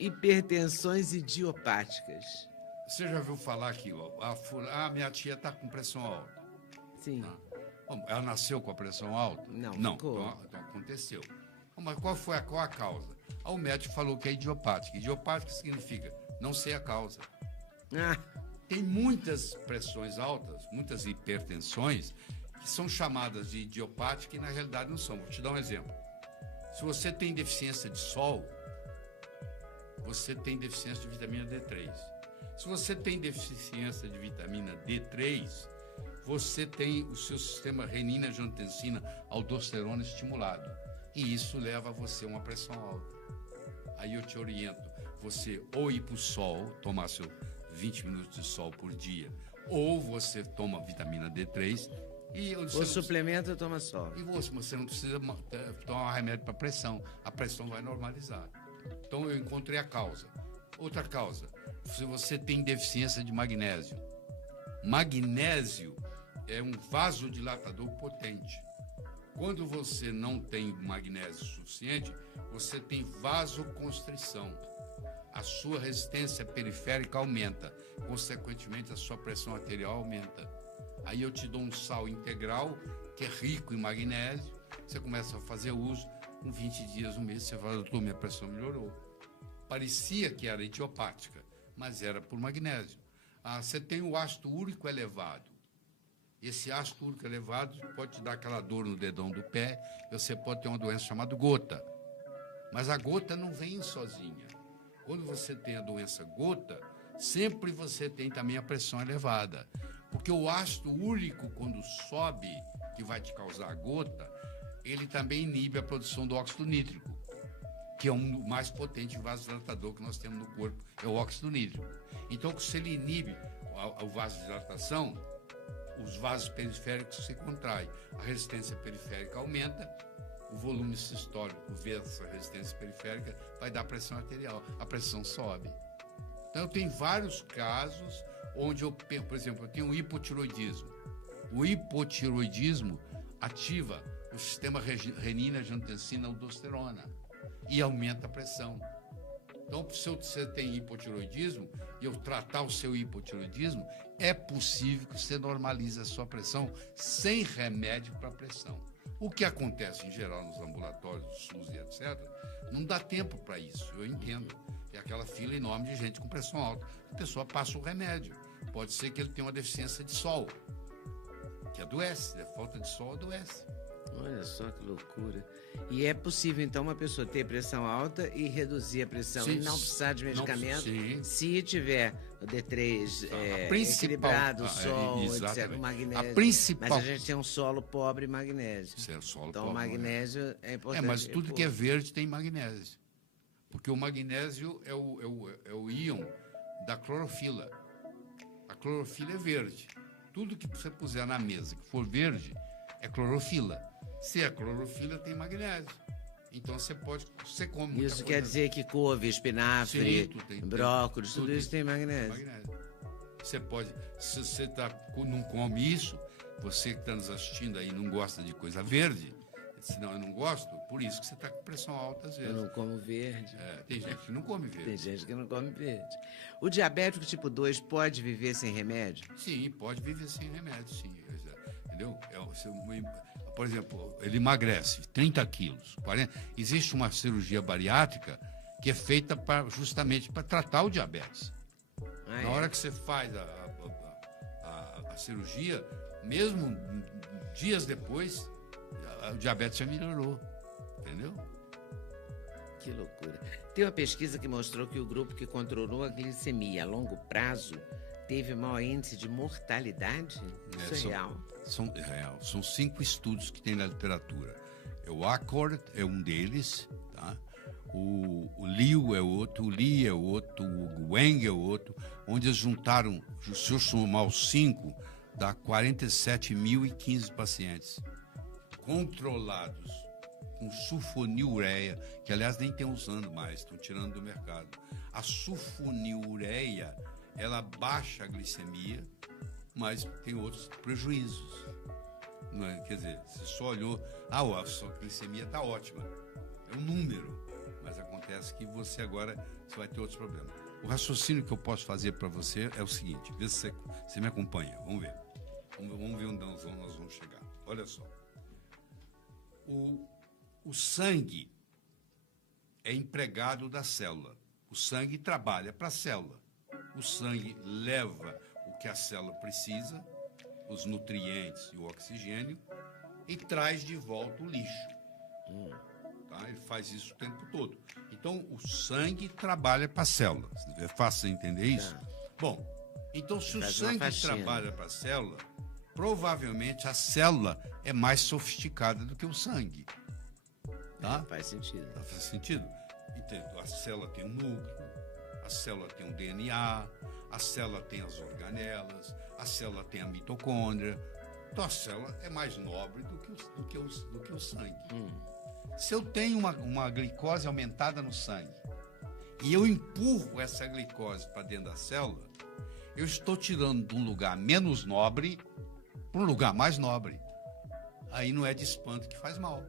Hipertensões idiopáticas. Você já ouviu falar que minha tia está com pressão alta? Sim. Tá? Bom, ela nasceu com a pressão alta? Não, ficou. Então aconteceu. Bom, mas qual a causa? O médico falou que é idiopática. Idiopática significa não sei a causa. Ah, Tem muitas pressões altas, muitas hipertensões, que são chamadas de idiopática e na realidade não são. Vou te dar um exemplo. Se você tem deficiência de sol, você tem deficiência de vitamina D3. Se você tem deficiência de vitamina D3, você tem o seu sistema renina, angiotensina, aldosterona estimulado. E isso leva a você uma pressão alta. Aí eu te oriento, você ou ir para o sol, tomar seu 20 minutos de sol por dia, ou você toma vitamina D3 e o suplemento toma sol. E você não precisa tomar remédio para pressão. A pressão vai normalizar. Então eu encontrei a causa. Outra causa, se você tem deficiência de magnésio. Magnésio é um vasodilatador potente. Quando você não tem magnésio suficiente, você tem vasoconstrição. A sua resistência periférica aumenta. Consequentemente, a sua pressão arterial aumenta. Aí eu te dou um sal integral, que é rico em magnésio. Você começa a fazer uso. Com 20 dias, um mês, você fala, doutor, minha pressão melhorou. Parecia que era idiopática, mas era por magnésio. Você tem o ácido úrico elevado. Esse ácido úrico elevado pode te dar aquela dor no dedão do pé, e você pode ter uma doença chamada gota. Mas a gota não vem sozinha. Quando você tem a doença gota, sempre você tem também a pressão elevada. Porque o ácido úrico, quando sobe, que vai te causar a gota, ele também inibe a produção do óxido nítrico, que é um mais potente vasodilatador que nós temos no corpo, é o óxido nítrico. Então, se ele inibe a vasodilatação, os vasos periféricos se contraem, a resistência periférica aumenta, o volume sistólico vezes a resistência periférica vai dar pressão arterial, a pressão sobe. Então, eu tenho vários casos onde por exemplo, eu tenho um hipotiroidismo. O hipotiroidismo ativa o sistema renina, angiotensina, aldosterona e aumenta a pressão. Então, se você tem hipotiroidismo e eu tratar o seu hipotiroidismo, é possível que você normalize a sua pressão sem remédio para pressão. O que acontece, em geral, nos ambulatórios do SUS e etc., não dá tempo para isso, eu entendo. É aquela fila enorme de gente com pressão alta. A pessoa passa o remédio. Pode ser que ele tenha uma deficiência de sol, que adoece, a falta de sol adoece. Olha só que loucura. E é possível, então, uma pessoa ter pressão alta e reduzir a pressão e não precisar de medicamento se tiver o D3 equilibrado, o sol, etc., o magnésio. Mas a gente tem um solo pobre em magnésio. Então, o magnésio é importante. Mas tudo que é verde tem magnésio. Porque o magnésio é o íon da clorofila. A clorofila é verde. Tudo que você puser na mesa que for verde é clorofila. Se é clorofila, tem magnésio. Então você come muita Isso coisa. quer dizer que couve, espinafre, brócolis, tudo isso tem magnésio. Você pode, se você não come isso, você que está nos assistindo aí não gosta de coisa verde, senão eu não gosto, por isso que você está com pressão alta às vezes. Eu não como verde. Tem gente que não come verde. Tem gente que não come verde. O diabético tipo 2 pode viver sem remédio? Sim, pode viver sem remédio, sim. Entendeu? Por exemplo, ele emagrece 30 quilos, 40. Existe uma cirurgia bariátrica que é feita justamente para tratar o diabetes. Na hora que você faz a cirurgia, mesmo dias depois, o diabetes já melhorou. Entendeu? Que loucura. Tem uma pesquisa que mostrou que o grupo que controlou a glicemia a longo prazo teve maior índice de mortalidade? Isso é real? São 5 estudos que tem na literatura. O Accord é um deles, tá? O Liu é outro, o Li é outro, o Wang é outro, onde eles juntaram, se eu somar os 5, dá 47.015 pacientes controlados com sulfonilureia, que aliás nem estão usando mais, estão tirando do mercado. A sulfonilureia, ela baixa a glicemia, mas tem outros prejuízos. Não é? Quer dizer, você só olhou, a sua glicemia está ótima. É um número, mas acontece acontece que você agora vai ter outros problemas. O raciocínio que eu posso fazer para você é o seguinte, vê se você me acompanha, vamos ver. Vamos ver onde nós vamos chegar. Olha só. O sangue é empregado da célula. O sangue trabalha para a célula. O sangue leva o que a célula precisa, os nutrientes e o oxigênio, e traz de volta o lixo. Tá? Ele faz isso o tempo todo. Então, o sangue trabalha para a célula. É fácil entender isso? Bom, então se o sangue trabalha para a célula, provavelmente a célula é mais sofisticada do que o sangue. Tá? Faz sentido. Faz sentido? Entendo. A célula tem um núcleo, a célula tem um DNA, a célula tem as organelas, a célula tem a mitocôndria. Então a célula é mais nobre do que o sangue. Se eu tenho uma glicose aumentada no sangue e eu empurro essa glicose para dentro da célula, eu estou tirando de um lugar menos nobre para um lugar mais nobre. Aí não é de espanto que faz mal.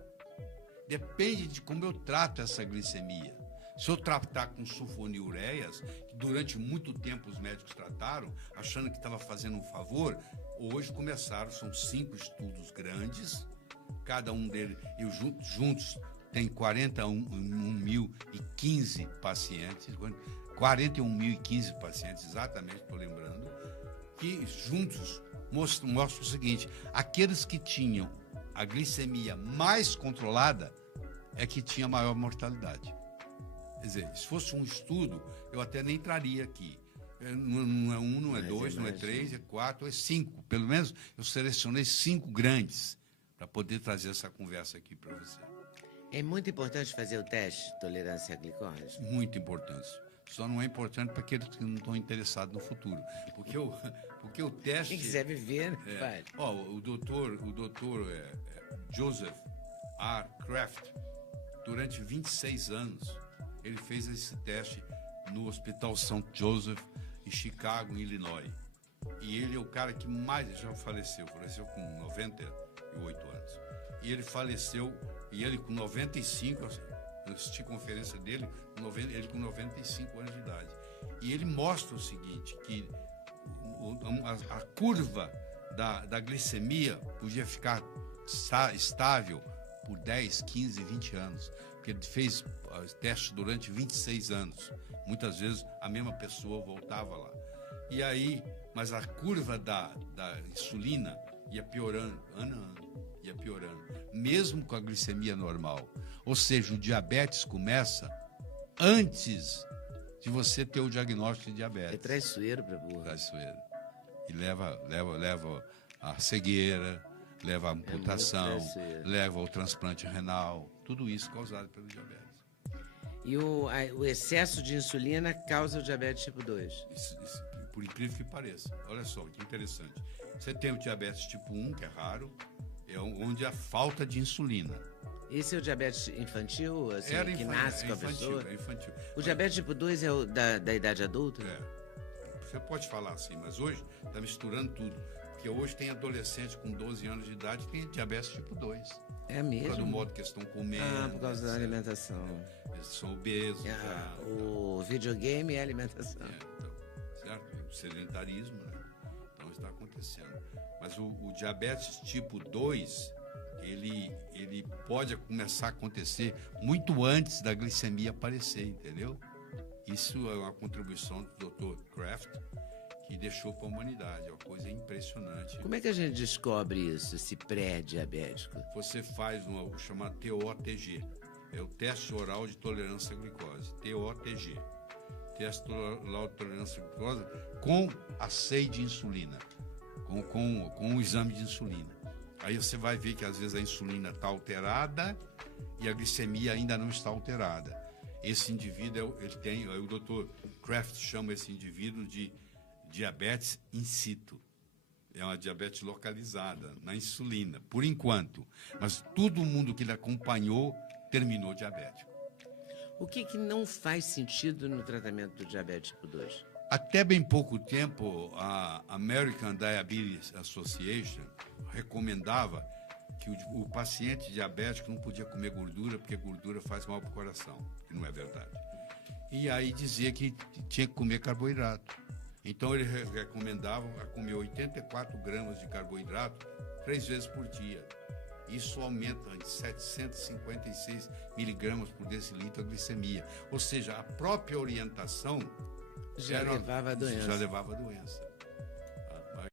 Depende de como eu trato essa glicemia. Se eu tratar com sulfonilureias, que durante muito tempo os médicos trataram, achando que estava fazendo um favor, hoje começaram, são 5 estudos grandes, cada um deles, e juntos tem 41.015 pacientes, 41.015 pacientes, exatamente, estou lembrando, que juntos mostram o seguinte, aqueles que tinham a glicemia mais controlada é que tinha maior mortalidade. Quer dizer, se fosse um estudo, eu até nem traria aqui. Não é 1, não é 2, não é 3, é 4, é 5. Pelo menos eu selecionei 5 grandes para poder trazer essa conversa aqui para você. É muito importante fazer o teste de tolerância à glicose? Muito importante. Só não é importante para aqueles que não estão interessados no futuro. Porque o teste... Quem quiser viver, faz. O doutor Joseph R. Kraft, durante 26 anos, ele fez esse teste no Hospital St. Joseph, em Chicago, em Illinois. E ele é o cara que mais já faleceu com 98 anos. E ele faleceu, e ele com 95, eu assisti a conferência dele, ele com 95 anos de idade. E ele mostra o seguinte, que a curva da glicemia podia ficar estável por 10, 15, 20 anos. Porque ele fez testes durante 26 anos. Muitas vezes a mesma pessoa voltava lá. E aí, mas a curva da insulina ia piorando, ano a ano, ia piorando. Mesmo com a glicemia normal. Ou seja, o diabetes começa antes de você ter o diagnóstico de diabetes. É traiçoeiro para burro. Traiçoeiro. E leva a cegueira, leva a amputação, leva ao transplante renal. Tudo isso causado pelo diabetes. E o excesso de insulina causa o diabetes tipo 2? Isso, por incrível que pareça. Olha só, que interessante. Você tem o diabetes tipo 1, que é raro, é onde há falta de insulina. Esse é o diabetes infantil, assim, que nasce com a pessoa? É infantil. O diabetes tipo 2 é o da idade adulta? Você pode falar assim, mas hoje está misturando tudo. Porque hoje tem adolescente com 12 anos de idade que tem diabetes tipo 2. É mesmo? Por causa do modo que eles estão comendo. Por causa da alimentação. Eles são obesos. O videogame é alimentação. Então, certo? O sedentarismo, né? Então, está acontecendo. Mas o diabetes tipo 2, ele pode começar a acontecer muito antes da glicemia aparecer, entendeu? Isso é uma contribuição do Dr. Kraft, que deixou para a humanidade. É uma coisa impressionante. Como é que a gente descobre isso, esse pré-diabético? Você faz o chamado TOTG. É o teste oral de tolerância à glicose. TOTG. Teste oral de tolerância à glicose com asseio de insulina. Com o exame de insulina. Aí você vai ver que às vezes a insulina está alterada e a glicemia ainda não está alterada. Esse indivíduo, o Dr. Kraft chama esse indivíduo de diabetes in situ. É uma diabetes localizada na insulina, por enquanto. Mas todo mundo que ele acompanhou terminou diabético. O que não faz sentido no tratamento do diabetes tipo 2? Até bem pouco tempo, a American Diabetes Association recomendava que o paciente diabético não podia comer gordura, porque gordura faz mal para o coração, que não é verdade. E aí dizia que tinha que comer carboidrato. Então ele recomendava a comer 84 gramas de carboidrato 3 vezes por dia. Isso aumenta em 756 miligramas por decilitro a glicemia. Ou seja, a própria orientação já levava a doença. Já levava a doença.